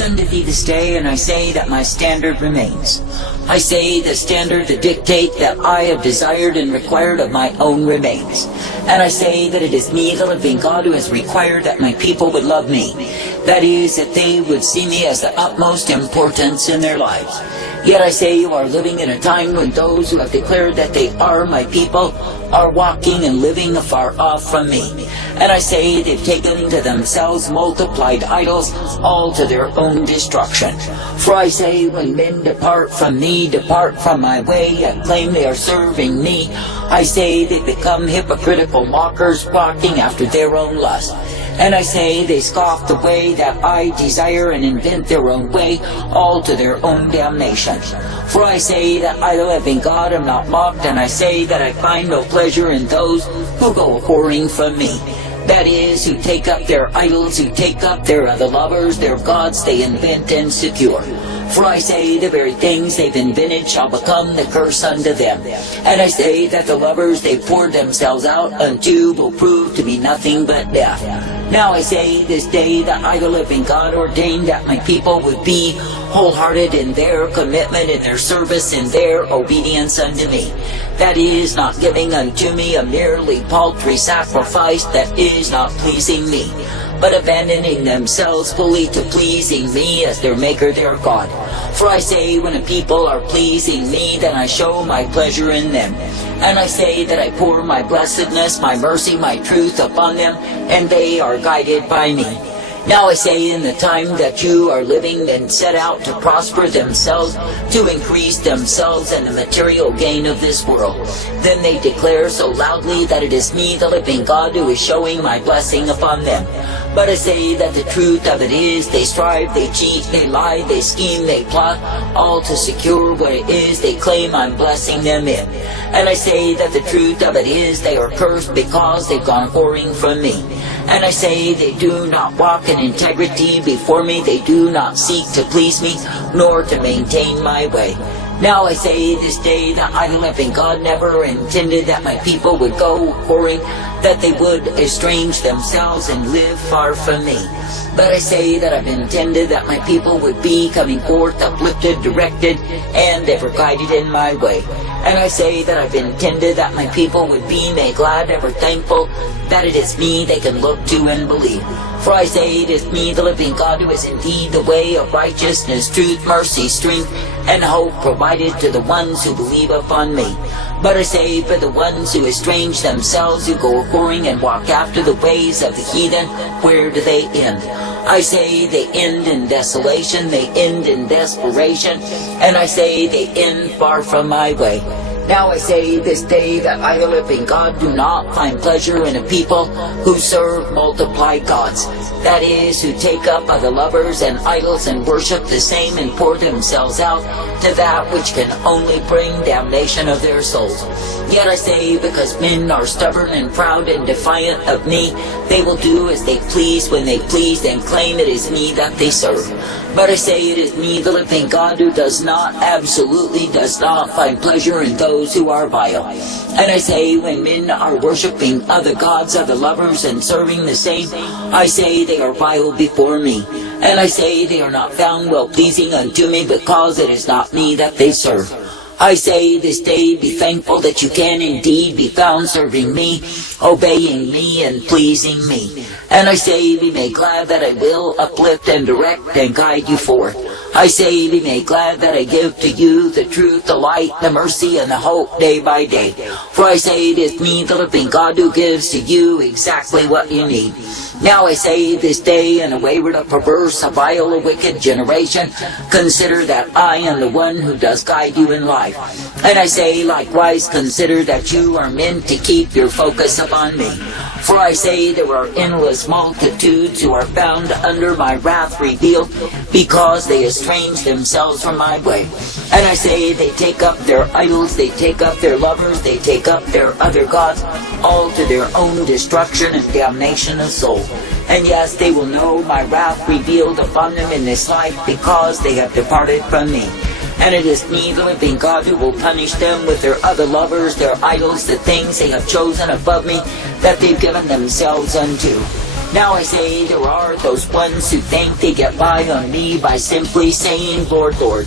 unto thee this day, and I say that my standard remains. I say the standard, the dictate that I have desired and required of my own remains. And I say that it is me, the living God, who has required that my people would love me. That is, that they would see me as the utmost importance in their lives. Yet I say you are living in a time when those who have declared that they are my people are walking and living afar off from me. And I say they've taken to themselves multiplied idols, all to their own destruction. For I say when men depart from me, depart from my way, and claim they are serving me, I say they become hypocritical mockers, walking after their own lust. And I say they scoff the way that I desire and invent their own way, all to their own damnation. For I say that I, the living God, am not mocked, and I say that I find no pleasure in those who go whoring from me. That is, who take up their idols, who take up their other lovers, their gods they invent and secure. For I say the very things they've invented shall become the curse unto them. And I say that the lovers they've poured themselves out unto will prove to be nothing but death. Now I say this day that I, the living God, ordained that my people would be wholehearted in their commitment, in their service, in their obedience unto me. That is, not giving unto me a merely paltry sacrifice that is not pleasing me, but abandoning themselves fully to pleasing me as their Maker, their God. For I say, when a people are pleasing me, then I show my pleasure in them. And I say that I pour my blessedness, my mercy, my truth upon them, and they are guided by me. Now I say, in the time that you are living and set out to prosper themselves, to increase themselves and the material gain of this world, then they declare so loudly that it is me, the living God, who is showing my blessing upon them. But I say that the truth of it is, they strive, they cheat, they lie, they scheme, they plot, all to secure what it is they claim I'm blessing them in. And I say that the truth of it is, they are cursed because they've gone whoring from me. And I say they do not walk in integrity before me, they do not seek to please me, nor to maintain my way. Now I say this day that I, the living God, never intended that my people would go whoring, that they would estrange themselves and live far from me. But I say that I've intended that my people would be coming forth, uplifted, directed, and ever guided in my way. And I say that I've intended that my people would be made glad, ever thankful, that it is me they can look to and believe. For I say it is me, the living God, who is indeed the way of righteousness, truth, mercy, strength, and hope provided to the ones who believe upon me. But I say, for the ones who estrange themselves, who go whoring and walk after the ways of the heathen, where do they end? I say they end in desolation, they end in desperation, and I say they end far from my way. Now I say this day that I, the living God, do not find pleasure in a people who serve multiplied gods. That is, who take up other lovers and idols and worship the same and pour themselves out to that which can only bring damnation of their souls. Yet I say, because men are stubborn and proud and defiant of me, they will do as they please when they please and claim it is me that they serve. But I say it is me, the living God, who absolutely does not find pleasure in those who are vile. And I say, when men are worshipping other gods, other lovers, and serving the same, I say they are vile before me. And I say they are not found well-pleasing unto me, because it is not me that they serve. I say this day, be thankful that you can indeed be found serving me, obeying me, and pleasing me. And I say, be made glad that I will uplift and direct and guide you forth. I say, be made glad that I give to you the truth, the light, the mercy, and the hope day by day. For I say, it is me, the living God, who gives to you exactly what you need. Now I say this day, in a wayward, a perverse, a vile, a wicked generation, consider that I am the one who does guide you in life. And I say, likewise, consider that you are meant to keep your focus upon me. For I say there are endless multitudes who are found under my wrath revealed, because they estrange themselves from my way. And I say they take up their idols, they take up their lovers, they take up their other gods, all to their own destruction and damnation of soul. And yes, they will know my wrath revealed upon them in this life, because they have departed from me. And it is me, the living God, who will punish them with their other lovers, their idols, the things they have chosen above me, that they've given themselves unto. Now I say there are those ones who think they get by on me by simply saying, Lord, Lord.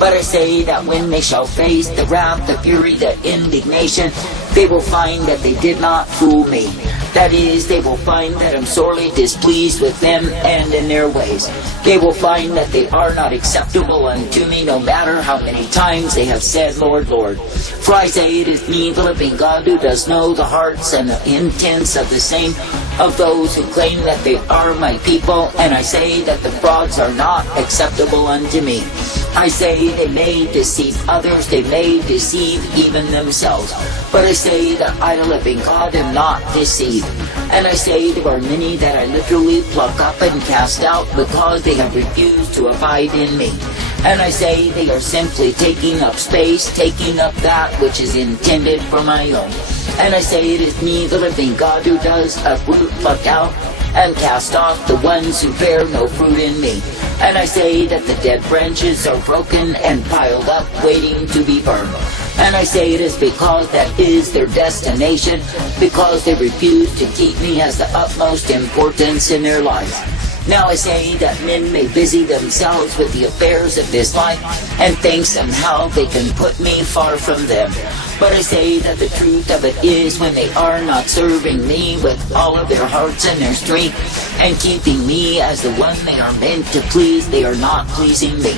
But I say that when they shall face the wrath, the fury, the indignation, they will find that they did not fool me. That is, they will find that I'm sorely displeased with them and in their ways. They will find that they are not acceptable unto me, no matter how many times they have said, Lord, Lord. For I say it is me, the living God, who does know the hearts and the intents of the same, of those who claim that they are my people, and I say that the frauds are not acceptable unto me. I say they may deceive others, they may deceive even themselves. But I say that I, the living God, am not deceived. And I say there are many that I literally pluck up and cast out because they have refused to abide in me. And I say they are simply taking up space, taking up that which is intended for my own. And I say it is me, the living God, who does uproot, pluck out, and cast off the ones who bear no fruit in me. And I say that the dead branches are broken and piled up, waiting to be burned. And I say it is because that is their destination, because they refuse to keep me as the utmost importance in their lives. Now I say that men may busy themselves with the affairs of this life and think somehow they can put me far from them. But I say that the truth of it is when they are not serving me with all of their hearts and their strength and keeping me as the one they are meant to please, they are not pleasing me.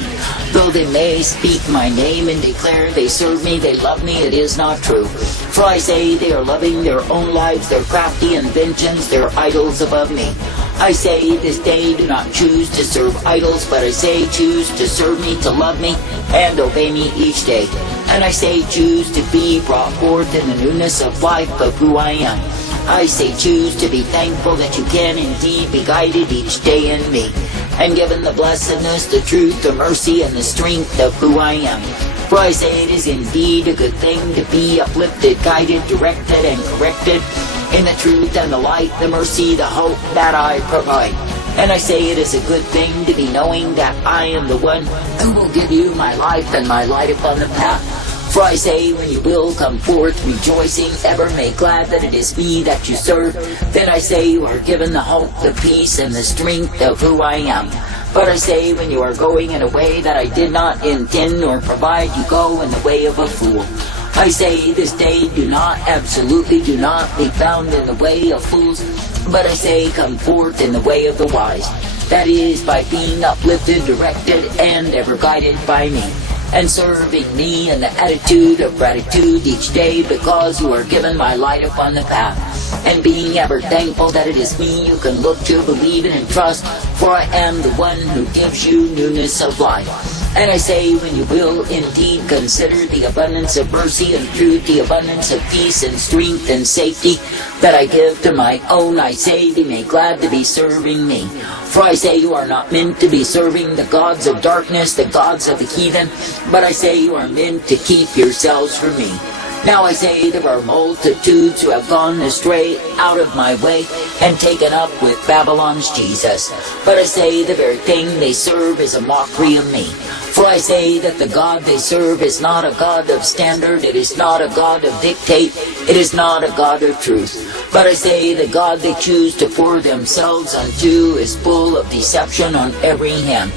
Though they may speak my name and declare they serve me, they love me, it is not true. For I say they are loving their own lives, their crafty inventions, their idols above me. I say this day do not choose to serve idols, but I say choose to serve me, to love me, and obey me each day. And I say choose to be brought forth in the newness of life of who I am. I say choose to be thankful that you can indeed be guided each day in me, and given the blessedness, the truth, the mercy, and the strength of who I am. For I say it is indeed a good thing to be uplifted, guided, directed, and corrected in the truth and the light, the mercy, the hope that I provide. And I say it is a good thing to be knowing that I am the one who will give you my life and my light upon the path. For I say when you will come forth rejoicing, ever make glad that it is me that you serve, then I say you are given the hope, the peace, and the strength of who I am. But I say when you are going in a way that I did not intend nor provide, you go in the way of a fool. I say this day do not, absolutely do not be found in the way of fools, but I say come forth in the way of the wise. That is, by being uplifted, directed, and ever guided by me, and serving me in the attitude of gratitude each day because you are given my light upon the path, and being ever thankful that it is me you can look to, believe in, and trust, for I am the one who gives you newness of life. And I say when you will indeed consider the abundance of mercy and truth, the abundance of peace and strength and safety that I give to my own, I say be made glad to be serving me. For I say you are not meant to be serving the gods of darkness, the gods of the heathen, but I say you are meant to keep yourselves from me. Now I say there are multitudes who have gone astray out of my way and taken up with Babylon's Jesus. But I say the very thing they serve is a mockery of me. For I say that the God they serve is not a God of standard, it is not a God of dictate, it is not a God of truth. But I say the God they choose to pour themselves unto is full of deception on every hand.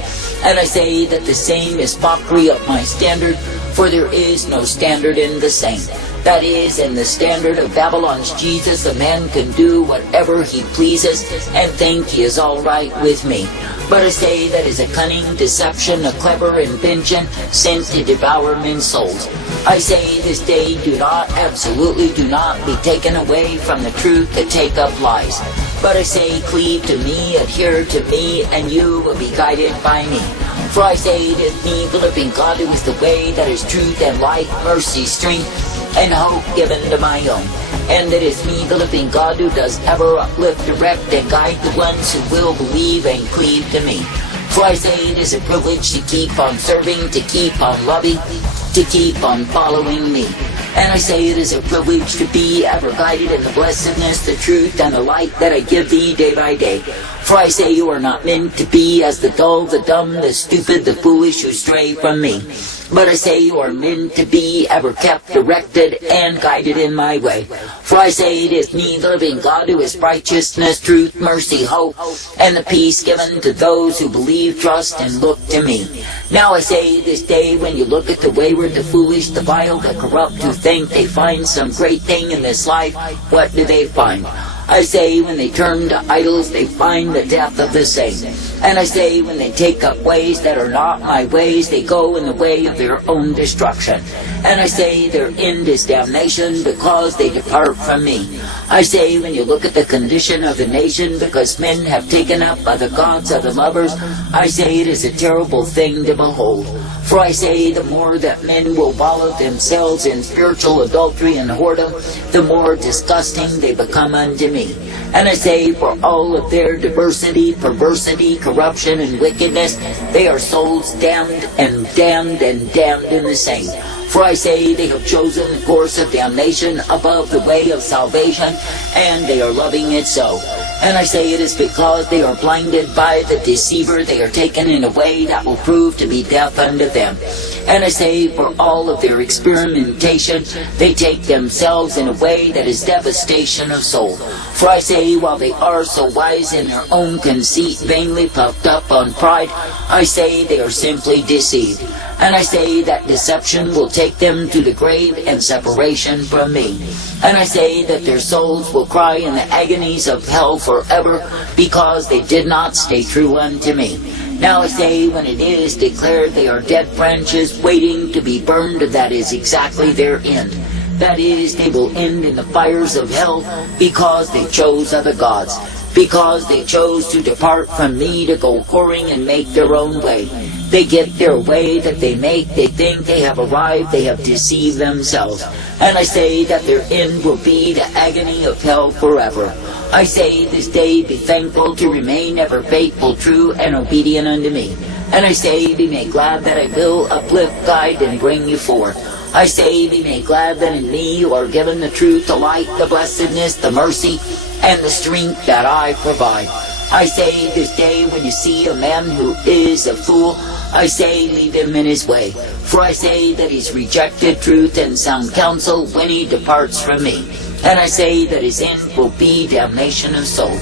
And I say that the same is mockery of my standard, for there is no standard in the same. That is, in the standard of Babylon's Jesus, a man can do whatever he pleases and think he is all right with me. But I say that is a cunning deception, a clever invention sent to devour men's souls. I say this day do not, absolutely do not be taken away from the truth to take up lies. But I say cleave to me, adhere to me, and you will be guided by me. For I say it is me, the living God, who is the way, that is truth and light, mercy, strength, and hope given to my own. And it is me, the living God, who does ever uplift, direct, and guide the ones who will believe and cleave to me. For I say it is a privilege to keep on serving, to keep on loving, to keep on following me. And I say it is a privilege to be ever guided in the blessedness, the truth, and the light that I give thee day by day. For I say you are not meant to be as the dull, the dumb, the stupid, the foolish who stray from me. But I say you are meant to be ever kept, directed, and guided in my way. For I say it is me, the living God, who is righteousness, truth, mercy, hope, and the peace given to those who believe, trust, and look to me. Now I say this day, when you look at the wayward, the foolish, the vile, the corrupt, who think they find some great thing in this life, what do they find? I say when they turn to idols, they find the death of the same. And I say when they take up ways that are not my ways, they go in the way of their own destruction. And I say their end is damnation because they depart from me. I say when you look at the condition of the nation, because men have taken up by the gods of the lovers, I say it is a terrible thing to behold. For I say the more that men will wallow themselves in spiritual adultery and whoredom, the more disgusting they become unto me. And I say for all of their diversity, perversity, corruption, and wickedness, they are souls damned and damned and damned in the same. For I say they have chosen the course of damnation above the way of salvation, and they are loving it so. And I say it is because they are blinded by the deceiver, they are taken in a way that will prove to be death unto them. And I say for all of their experimentation, they take themselves in a way that is devastation of soul. For I say while they are so wise in their own conceit, vainly puffed up on pride, I say they are simply deceived. And I say that deception will take them to the grave and separation from me. And I say that their souls will cry in the agonies of hell forever because they did not stay true unto me. Now I say when it is declared they are dead branches waiting to be burned, that is exactly their end. That is, they will end in the fires of hell because they chose other gods. Because they chose to depart from me to go whoring and make their own way. They get their way that they make, they think they have arrived, they have deceived themselves. And I say that their end will be the agony of hell forever. I say this day be thankful to remain ever faithful, true, and obedient unto me. And I say be made glad that I will uplift, guide, and bring you forth. I say be made glad that in me you are given the truth, the light, the blessedness, the mercy, and the strength that I provide. I say this day when you see a man who is a fool, I say leave him in his way. For I say that he's rejected truth and sound counsel when he departs from me. And I say that his end will be damnation of soul.